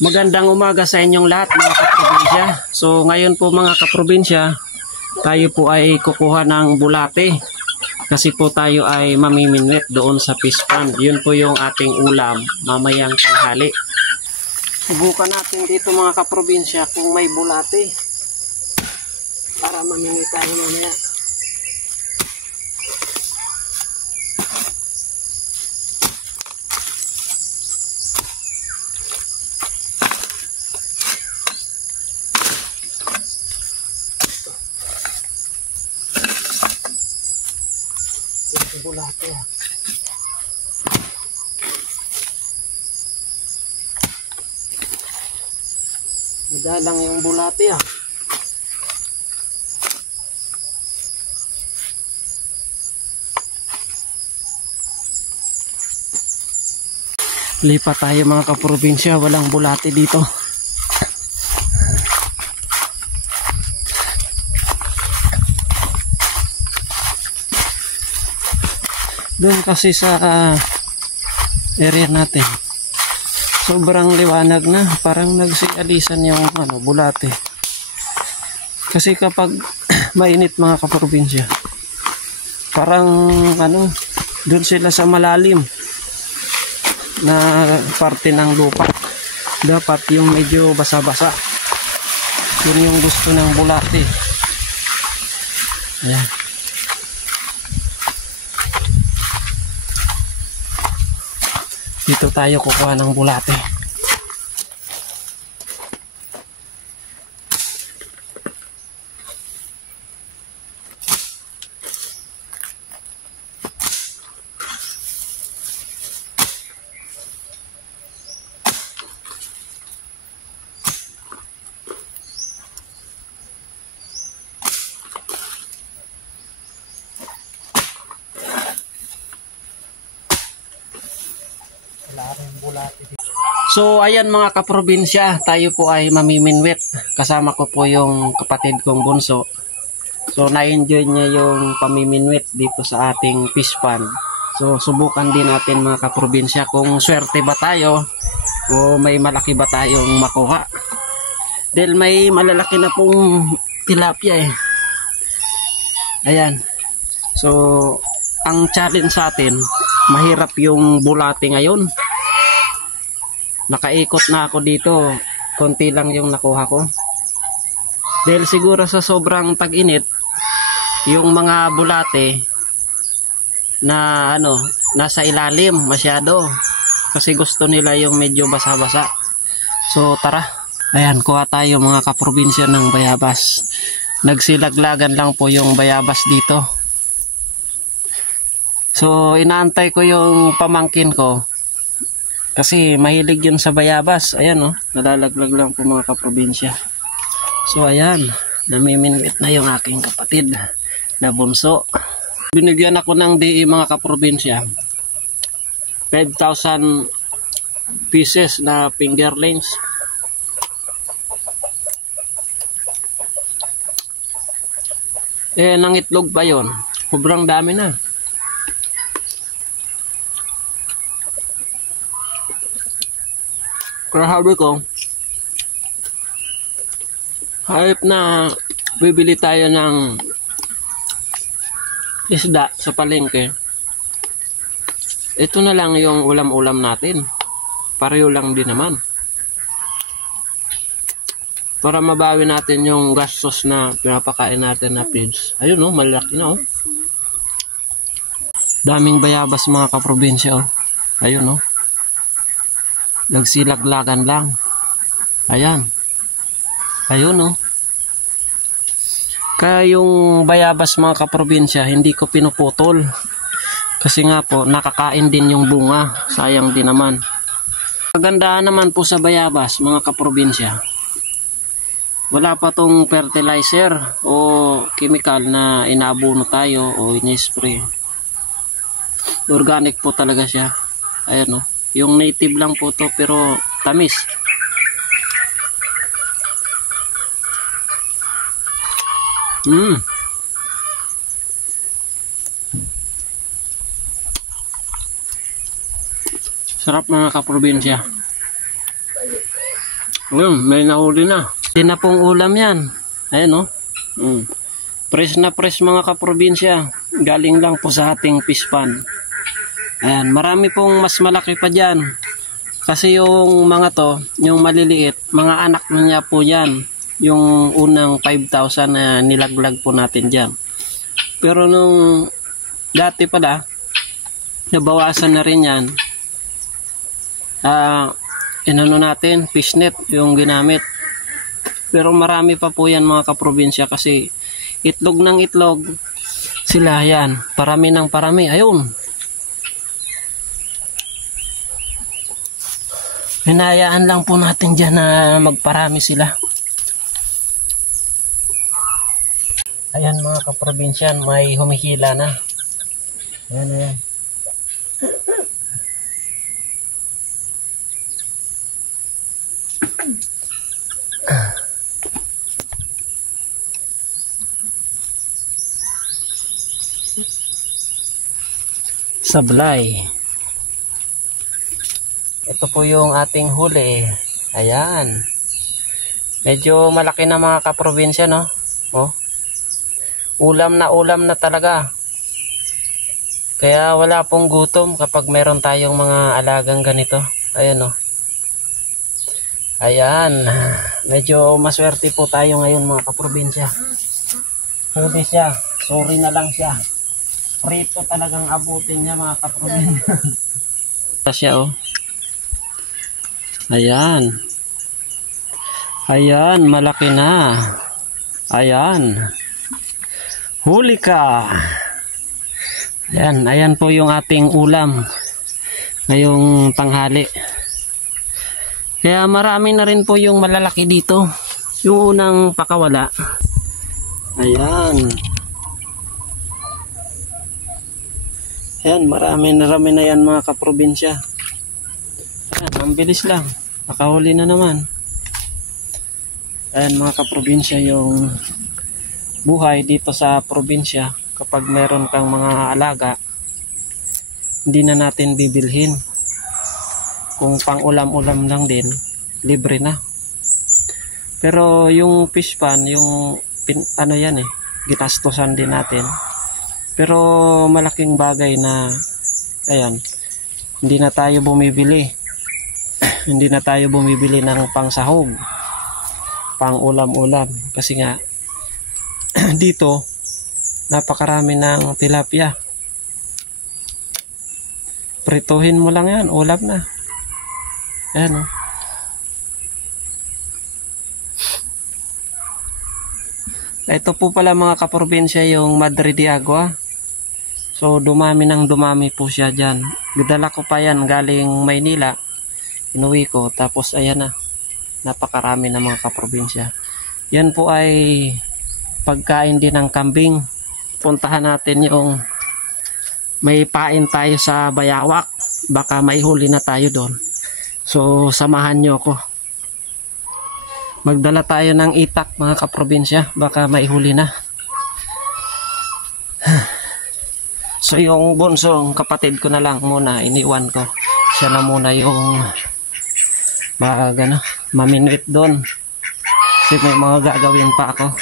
Magandang umaga sa inyong lahat mga kaprobinsya. So ngayon po mga kaprobinsya, tayo po ay kukuha ng bulate. Kasi po tayo ay mamiminwit doon sa fish pond. Yun po yung ating ulam mamayang tanghali. Subukan natin dito mga kaprobinsya kung may bulate. Para mamingwit tayo mamaya. Bulate. Madalang yung bulate ah. Lipat tayo mga kaprobinsya, walang bulate dito. Doon kasi sa area natin sobrang liwanag na, parang nagsialisan yung bulate. Kasi kapag mainit mga kaprobinsya, parang doon sila sa malalim na parte ng lupa. Dapat yung medyo basa-basa. Yun yung gusto ng bulate. Ayan. Dito tayo kukuha ng bulate. So ayan mga kaprobinsya, tayo po ay mamiminwit. Kasama ko po yung kapatid kong bunso. So na-enjoy niya yung pamiminwit dito sa ating fish pond. So subukan din natin mga kaprobinsya kung swerte ba tayo o may malaki ba tayong makuha. Dahil may malalaki na pong tilapia eh. Ayan. So ang challenge sa atin, mahirap yung bulate ngayon. Nakaikot na ako dito, konti lang yung nakuha ko. Dahil siguro sa sobrang tag-init, yung mga bulate na nasa ilalim masyado. Kasi gusto nila yung medyo basa-basa. So tara, ayan, kuha tayo mga kaprobinsya ng bayabas. Nagsilaglagan lang po yung bayabas dito. So inaantay ko yung pamangkin ko. Kasi mahilig yun sa bayabas. Ayan nalalaglag lang po mga kaprobinsya. So ayan, namiminwit na yung aking kapatid na bunso. Binigyan ako ng DE mga kaprobinsya. 5,000 pieces na fingerlings. Nangitlog pa yun. Sobrang dami na. Kaya sabi ko, hayop na bibili tayo ng isda sa palengke. Ito na lang yung ulam-ulam natin. Pareho lang din naman. Para mabawi natin yung gastos na pinapakain natin na feeds. Ayun malaki na Daming bayabas mga kaprobinsya Ayun Nagsilaglagan lang. Ayan. Ayun Kaya yung bayabas mga kaprobinsya, hindi ko pinuputol. Kasi nga po, nakakain din yung bunga. Sayang din naman. Magandaan naman po sa bayabas mga kaprobinsya. Wala pa tong fertilizer o chemical na inaabono tayo o in-spray. Organic po talaga siya. Ayan Yung native lang po to pero tamis. Sarap mga kaprobinsya. May nahuli na. Hindi na pong ulam yan. Ayan, oh. Fresh na fresh mga kaprobinsya. Galing lang po sa ating fish pond. Ayan, marami pong mas malaki pa dyan. Kasi yung mga to, yung maliliit, mga anak na niya po yan. Yung unang 5,000 na nilaglag po natin dyan. Pero nung dati pala, nabawasan na rin yan. Inano natin, fishnet yung ginamit. Pero marami pa po yan mga kaprobinsya kasi itlog ng itlog sila yan. Parami ng parami. Ayun. Hinayaan lang po natin dyan na magparami sila. Ayan mga kaprobinsyan, may humihila na. Ayan, ayan. Sablay. Ito po yung ating huli. Ayan. Medyo malaki na mga kaprobinsya, no? Oh. Ulam na talaga. Kaya wala pong gutom kapag meron tayong mga alagang ganito. Ayan, oh. Ayan. Medyo maswerte po tayo ngayon mga kaprobinsya. Huli siya. Sorry na lang siya. Prito talagang abutin niya mga kaprobinsya. Ito siya, oh. Ayan. Ayan, malaki na. Ayan. Huli ka. Ayan, ayan po yung ating ulam ngayong tanghali. Kaya marami na rin po yung malalaki dito. Yung unang pakawala. Ayan. Ayan, marami na yan mga kaprobinsya. Ayan, ang bilis lang. Nakahuli na naman. Ayan mga kaprobinsya yung buhay dito sa probinsya. Kapag meron kang mga alaga, hindi na natin bibilhin. Kung pang ulam-ulam lang din, libre na. Pero yung fish pan, yung ano yan ginastosan din natin. Pero malaking bagay na ayan, hindi na tayo bumibili. Hindi na tayo bumibili ng pangsahog, pang ulam-ulam. Kasi nga dito napakarami ng tilapia. Prituhin mo lang yan, ulam na. Ayan, oh. Ito po pala mga kaprobinsya yung Madre de Agua. So dumami po siya dyan. Gidala ko pa yan galing Maynila. Inuwi ko, tapos ayan na. Napakarami na mga kaprobinsya. Yan po ay pagkain din ng kambing. Puntahan natin yung may pain tayo sa Bayawak. Baka may huli na tayo doon. So samahan nyo ako. Magdala tayo ng itak mga kaprobinsya. Baka may huli na. So yung bunsong kapatid ko na lang muna. Iniwan ko. Siya na muna yung maminwit doon. Kasi may mga gagawin pa ako.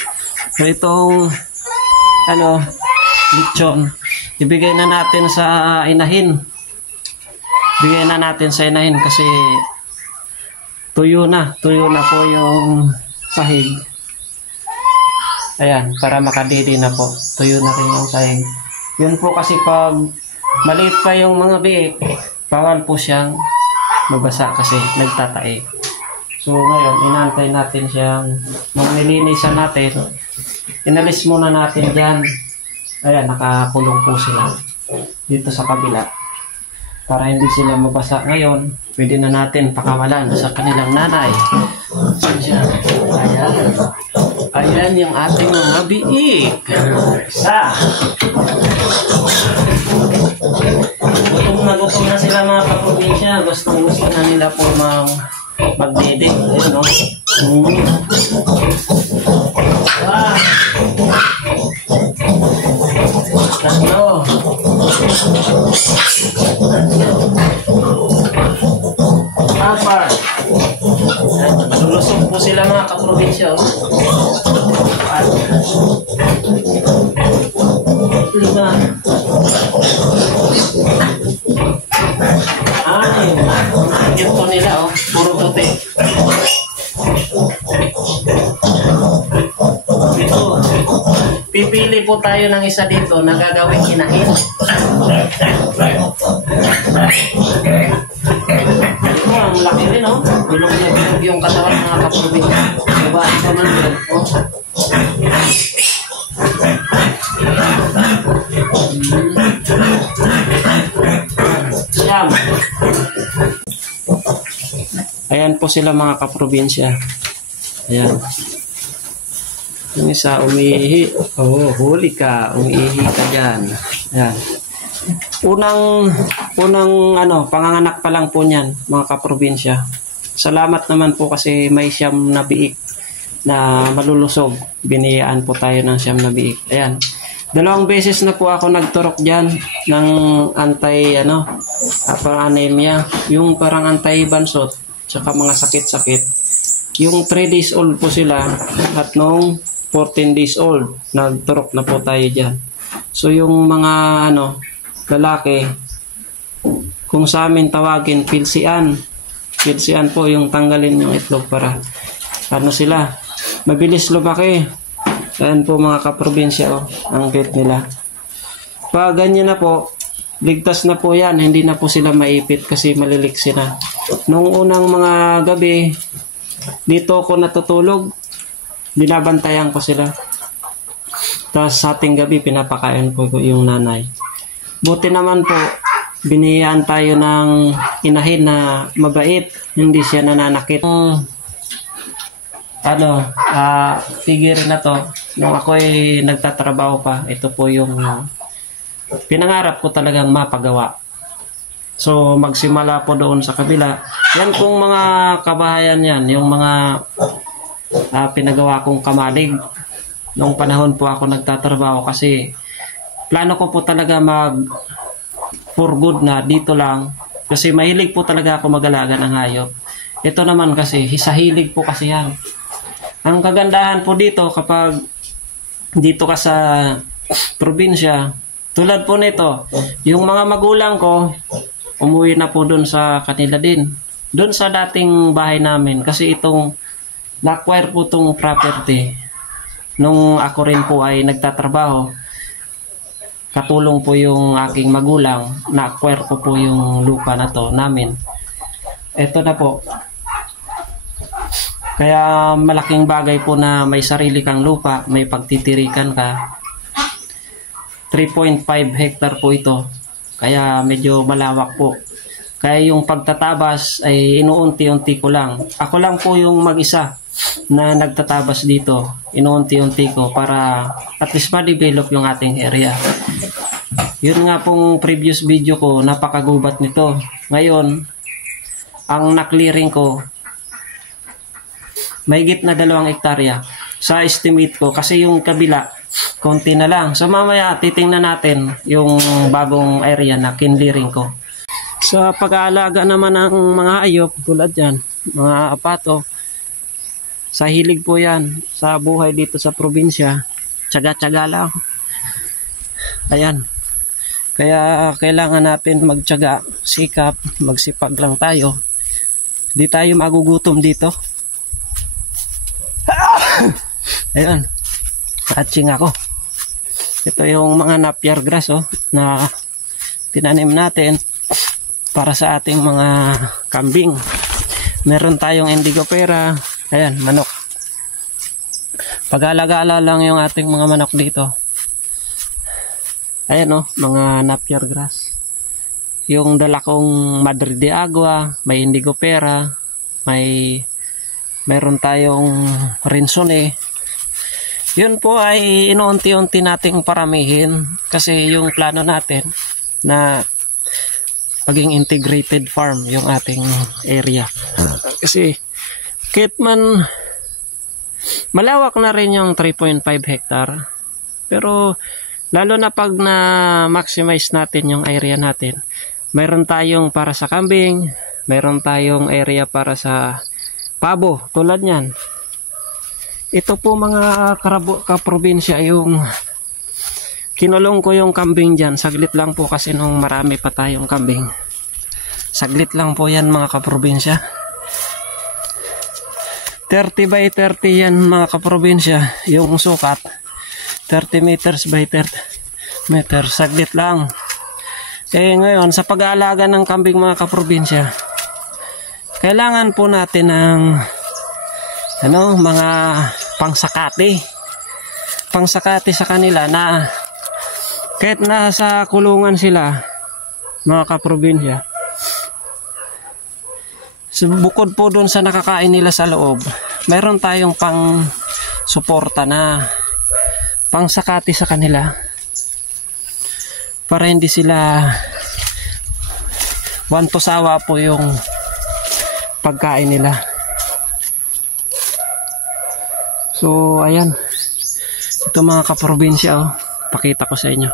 So itong lechon, ibigay na natin sa inahin. Bigay na natin sa inahin kasi tuyo na po yung sahig. Ayan, para makadidi na po. Tuyo na rin yung sahig. Yun po kasi pag maliit pa yung mga biik, bawal po siyang mabasa kasi nagtatae. So ngayon, inantay natin siyang nung nilinisan natin. Inalis muna natin dyan. Ayan, nakakulong po sila dito sa kabila. Para hindi sila mabasa ngayon, pwede na natin pakawalan sa kanilang nanay. Ayan. Ayan yung ating mga biik. Isa. Gutom na sila mga kaprobinsya. Gusto na nila po magdidik. Ayun, no? Tatlo. Apat. Madulos sila mga kaprobinsya. Lima. Ay, yung po nila, oh. Puro puti. Ito. Pipili po tayo ng isa dito na gagawing inahin. Ito, ang laki rin, oh. Bilog na bilog yung katawan ng mga kaprobinsya. Diba, ito man din, oh. Siyam. Ayan po sila mga kaprobinsya. Ayan. Yung isa umiihi. Oh, huli ka. Umiihi ka dyan. Ayan. Unang panganganak pa lang po niyan, mga kaprobinsya. Salamat naman po kasi may siyam na biik na malulusog. Biniyaan po tayo ng siyam na biik. Ayan. 2 beses na po ako nagturok dyan ng parang anemia. Yung parang anti-bansot, tsaka mga sakit-sakit. Yung 3 days old po sila at nung 14 days old, nagturok na po tayo dyan. So yung mga lalaki, kung sa amin tawagin, pilsian. Pilsian po yung tanggalin yung itlog para sila, mabilis lumaki. Ayan po mga kaprobinsya, oh, ang cute nila. Pag ganyan na po, ligtas na po yan, hindi na po sila maipit kasi maliliksi na. Nung unang mga gabi, dito ako natutulog, binabantayan ko sila. Tapos sa ating gabi, pinapakain po yung nanay. Buti naman po, biniyaan tayo ng inahin na mabait, hindi siya nananakit. Tigir na to, nung ako ay nagtatrabaho pa, ito po yung pinangarap ko talagang mapagawa. So magsimula po doon sa kabila. Yan pong mga kabahayan yan, yung mga pinagawa kong kamalig. Noong panahon po ako nagtatrabaho kasi plano ko po talaga for good na dito lang. Kasi mahilig po talaga ako mag-alaga ng hayop. Ito naman kasi, sa hilig po kasi yan. Ang kagandahan po dito kapag dito ka sa probinsya, tulad po nito, yung mga magulang ko, umuwi na po doon sa kanila din. Doon sa dating bahay namin. Kasi itong, na-acquire po itong property. Nung ako rin po ay nagtatrabaho, katulong po yung aking magulang, na-acquire ko po yung lupa na to namin. Ito na po. Kaya malaking bagay po na may sarili kang lupa, may pagtitirikan ka. 3.5 hectare po ito. Kaya medyo malawak po. Kaya yung pagtatabas ay inuunti-unti ko lang. Ako lang po yung mag-isa na nagtatabas dito. Inuunti-unti ko para at least ma-develop yung ating area. Yun nga pong previous video ko, napakagubat nito. Ngayon, ang na-clearing ko, mahigit na 2 hektarya sa estimate ko kasi yung kabila konti na lang. So mamaya titingnan natin yung bagong area na kinlearing ko. Sa pag-aalaga naman ng mga hayop tulad yan, mga apato, sa hilig po yan sa buhay dito sa probinsya, tsaga-tsaga lang. Ayan. Kaya kailangan natin magtsaga, sikap, magsipag lang tayo. Di tayo magugutom dito. Ayun, hatching ako. Ito yung mga napier grass na tinanim natin para sa ating mga kambing. Meron tayong indigo pera. Ayan, manok. Pag-alagala lang yung ating mga manok dito. Ayan mga napier grass. Yung dala kong Madre de Agua, may indigo pera, meron tayong rinsone. Yun po ay inuunti-unti nating paramihin kasi yung plano natin na maging integrated farm yung ating area. Kasi kahit man malawak na rin yung 3.5 hectare, pero lalo na pag na-maximize natin yung area natin, mayroon tayong para sa kambing, mayroon tayong area para sa pabo, tulad yan. Ito po mga kaprobinsya, yung kinulong ko yung kambing dyan. Saglit lang po kasi nung marami pa tayong kambing. Saglit lang po yan mga kaprobinsya. 30 by 30 yan mga kaprobinsya. Yung sukat. 30 meters by 30 meters. Saglit lang. Ngayon, sa pag-aalaga ng kambing mga kaprobinsya, kailangan po natin ng mga pangsakati. Pangsakati sa kanila na kahit nasa kulungan sila, mga kaprobinsya. So, bukod po dun sa nakakain nila sa loob, meron tayong pang suporta na pangsakati sa kanila para hindi sila wantosawa po yung pagkain nila. So ayan, ito mga kaprobinsya, pakita ko sa inyo.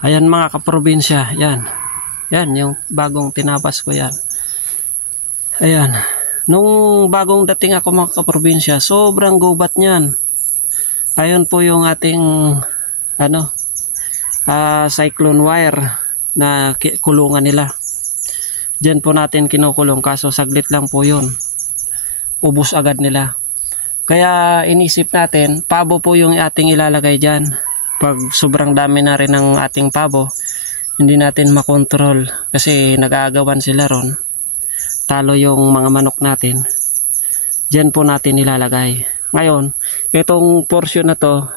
Ayan mga kaprobinsya, yan yung bagong tinabas ko yan. Ayan, nung bagong dating ako mga kaprobinsya, sobrang gubat niyan. Ayun po yung ating cyclone wire na kulungan nila. Diyan po natin kinukulong, kaso saglit lang po yun. Ubus agad nila. Kaya inisip natin, pabo po yung ating ilalagay dyan. Pag sobrang dami na rin ng ating pabo, hindi natin makontrol kasi nag-aagawan sila ron. Talo yung mga manok natin. Diyan po natin ilalagay. Ngayon, itong portion na to,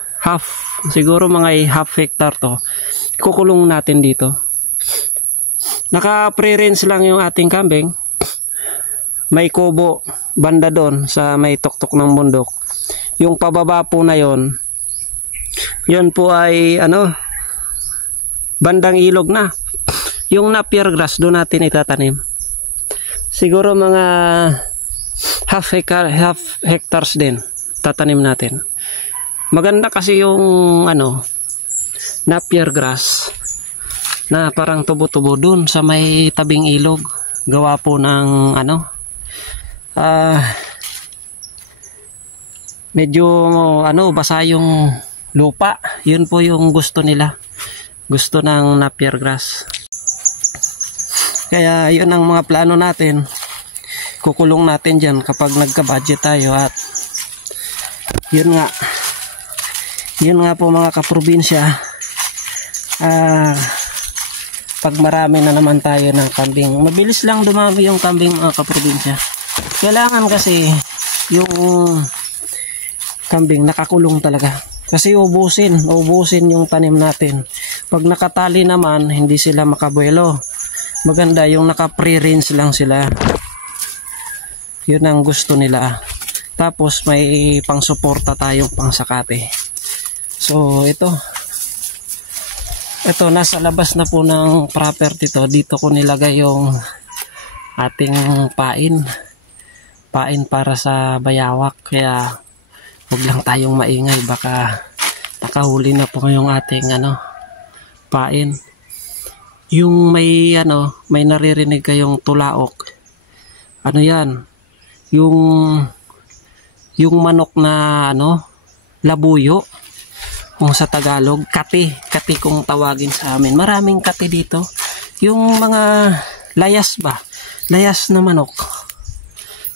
siguro mga half hectare to, kukulong natin dito. Naka-pre-range lang yung ating kambing. May kubo banda doon sa may tuktok ng bundok. Yung pababa po na yon, yun po ay bandang ilog na. Yung napier grass doon natin itatanim. Siguro mga half hectares din tatanim natin. Maganda kasi yung napier grass na parang tubo-tubo dun sa may tabing ilog. Gawa po ng medyo basa yung lupa. Yun po yung gusto nila. Gusto ng napier grass. Kaya yun ang mga plano natin. Kukulong natin dyan kapag nagka-budget tayo. At yun nga po mga kaprobinsya, pag marami na naman tayo ng kambing, mabilis lang dumami yung kambing mga kaprobinsya. Kailangan kasi yung kambing nakakulong talaga, kasi ubusin yung tanim natin. Pag nakatali naman, hindi sila makabuelo. Maganda yung naka-pre-range lang sila. Yun ang gusto nila. Tapos may pang-suporta tayong pang-sakate. So ito nasa labas na po ng property to. Dito ko nilagay yung ating pain para sa bayawak. Kaya huwag lang tayong maingay, baka nakahuli na po yung ating pain. Yung may naririnig kayong tulaok, yan, yung manok na labuyo, kung sa Tagalog kati kung tawagin sa amin. Maraming kati dito, yung mga layas na manok,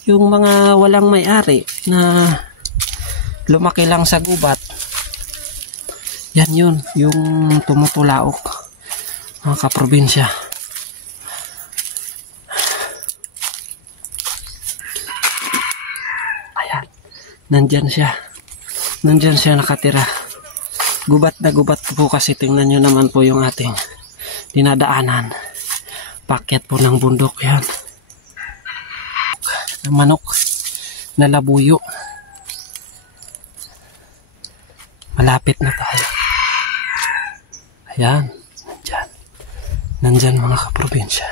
yung mga walang may-ari na lumaki lang sa gubat. Yan yun, yung tumutulaok mga kaprobinsya. Ayan, nandyan siya nakatira. Gubat na gubat po kasi. Tingnan nyo naman po yung ating dinadaanan. Pakyat po ng bundok yan. Manok na labuyo. Malapit na tayo. Ayan, nandyan mga kaprobinsya.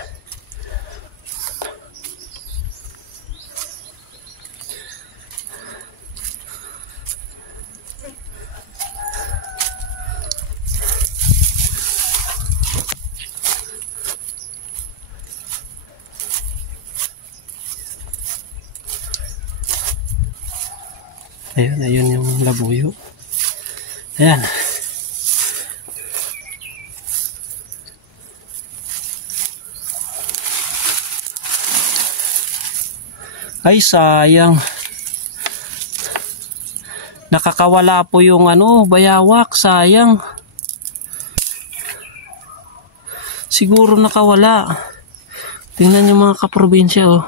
Ayun, ayun yung labuyo. Ayan. Ay, sayang. Nakakawala po yung bayawak. Sayang. Siguro nakawala. Tingnan nyo mga kaprobinsya, oh.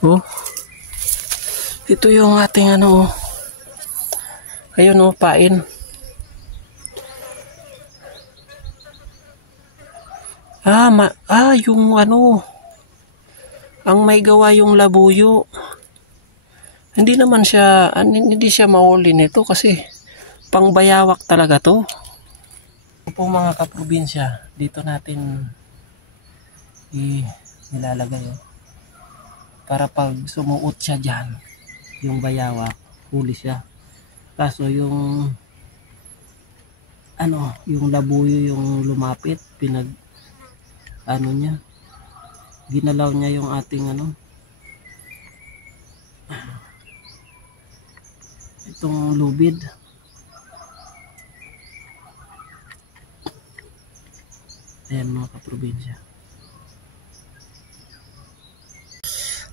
Oh. Ito yung ating oh. Ayun, oh, pain. Yung ang may gawa yung labuyo. Hindi naman siya, hindi siya mahuli nito kasi pangbayawak talaga to. Ito po mga kaprobinsya, dito natin nilalagay, oh. Para pag sumuot siya dyan, yung bayawak, huli siya. Kaso yung yung labuyo yung lumapit, niya, ginalaw niya yung ating itong lubid. Ayan mga kaprobinsya.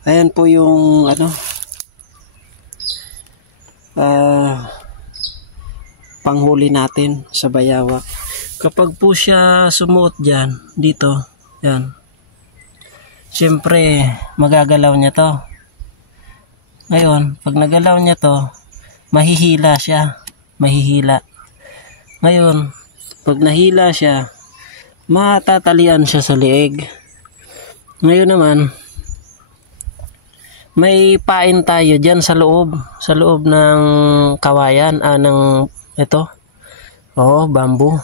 Ayan po yung panghuli natin sa bayawak. Kapag po siya sumuot dyan, dito, yan. Siyempre, magagalaw niya to. Ngayon, pag nagalaw niya to, mahihila siya. Mahihila. Ngayon, pag nahila siya, matatalian siya sa liig. Ngayon naman, may pain tayo dyan sa loob ng kawayan, ng ito. Oo, bamboo.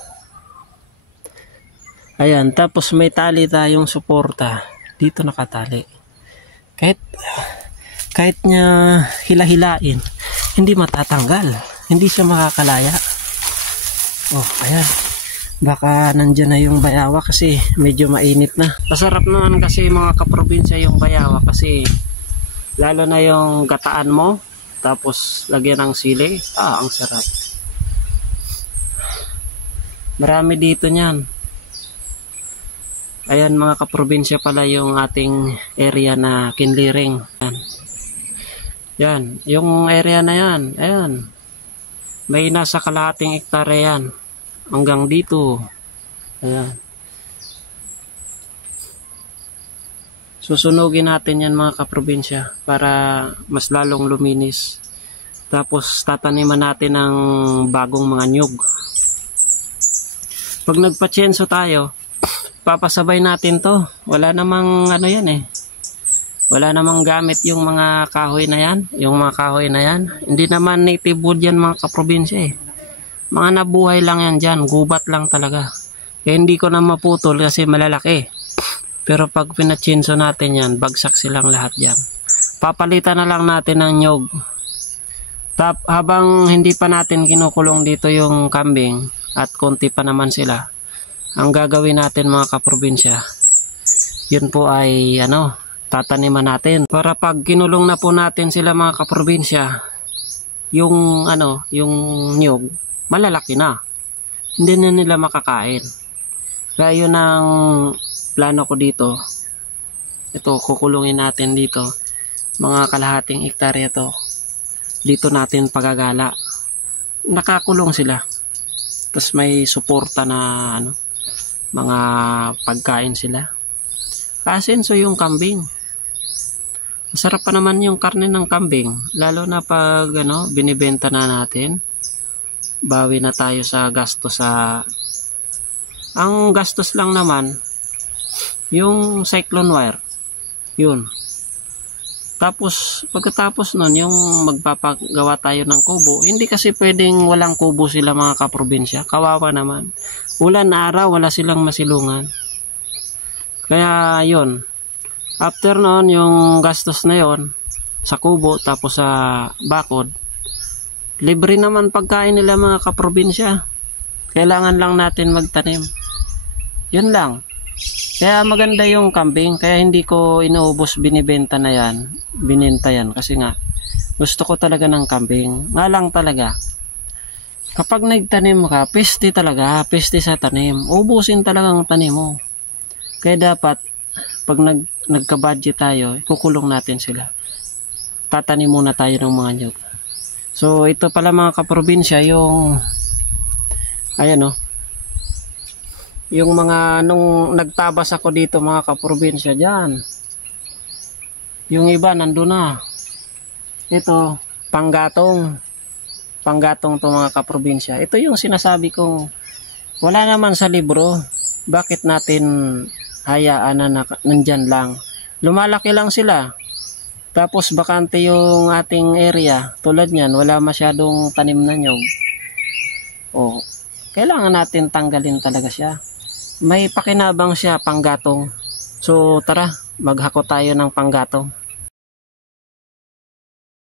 Ayan, tapos may tali tayong suporta. Dito nakatali. Kahit niya hila-hilain, hindi matatanggal. Hindi siya makakalaya. Oh, ayan. Baka nandyan na yung bayawak kasi medyo mainit na. Masarap naman kasi mga kaprobinsya yung bayawak kasi lalo na yung gataan mo, tapos lagyan ng sili. Ang sarap. Marami dito niyan. Ayan mga kaprobinsya pala yung ating area na kinliring. Yan. Yung area na yan. Ayan. May nasa kalahating hektare yan. Hanggang dito. Ayan. Susunugin natin yan mga kaprobinsya para mas lalong luminis. Tapos tataniman natin ng bagong mga nyug. Pag nagpatyenso tayo, papasabay natin to. Wala namang yan eh. Wala namang gamit yung mga kahoy na yan. Yung mga kahoy na yan. Hindi naman native wood yan mga kaprobinsya eh. Mga nabuhay lang yan dyan. Gubat lang talaga. Kaya hindi ko na maputol kasi malalaki. Pero pag pinatsinso natin yan, bagsak silang lahat dyan. Papalitan na lang natin ng nyog. Habang hindi pa natin kinukulong dito yung kambing at konti pa naman sila, ang gagawin natin mga kaprobinsya, yun po ay tataniman natin. Para pag kinulong na po natin sila mga kaprobinsya, yung yung niyog, malalaki na. Hindi na nila makakain. Kaya yun ang plano ko dito. Ito, kukulungin natin dito. Mga kalahating hektarya to. Dito natin pagagala. Nakakulong sila. Tapos may suporta na mga pagkain sila. Asenso yung kambing. Masarap pa naman yung karne ng kambing. Lalo na pag binibenta na natin. Bawi na tayo sa gastos ang gastos lang naman yung cyclone wire. Yun. Tapos pagkatapos nun yung magpapagawa tayo ng kubo. Hindi kasi pwedeng walang kubo sila mga kaprobinsya. Kawawa naman. Ulan na araw, wala silang masilungan. Kaya yun. After noon, yung gastos na yon sa kubo, tapos sa bakod, libre naman pagkain nila mga kaprobinsya. Kailangan lang natin magtanim. Yun lang. Kaya maganda yung kambing. Kaya hindi ko inuubos binibenta na yan. Binenta yan. Kasi nga, Gusto ko talaga ng kambing. Nga lang talaga, kapag nagtanim ka, peste talaga, peste sa tanim. Ubusin talaga ang tanim mo. Kaya dapat, pag nagka-budget tayo, kukulong natin sila. Tatanim muna tayo ng mga nyug. So, ito pala mga kaprobinsya, yung, ayan o, yung mga, nung nagtabas ako dito mga kaprobinsya, dyan. Yung iba, nandun na. Ito, panggatong. Panggatong to mga kaprobinsya. Ito yung sinasabi kong wala naman sa libro. Bakit natin hayaan na nandyan lang? Lumalaki lang sila. Tapos bakante yung ating area. Tulad niyan, wala masyadong tanim na nyog. O, kailangan natin tanggalin talaga siya. May pakinabang siya, panggatong. So tara, maghako tayo ng panggatong.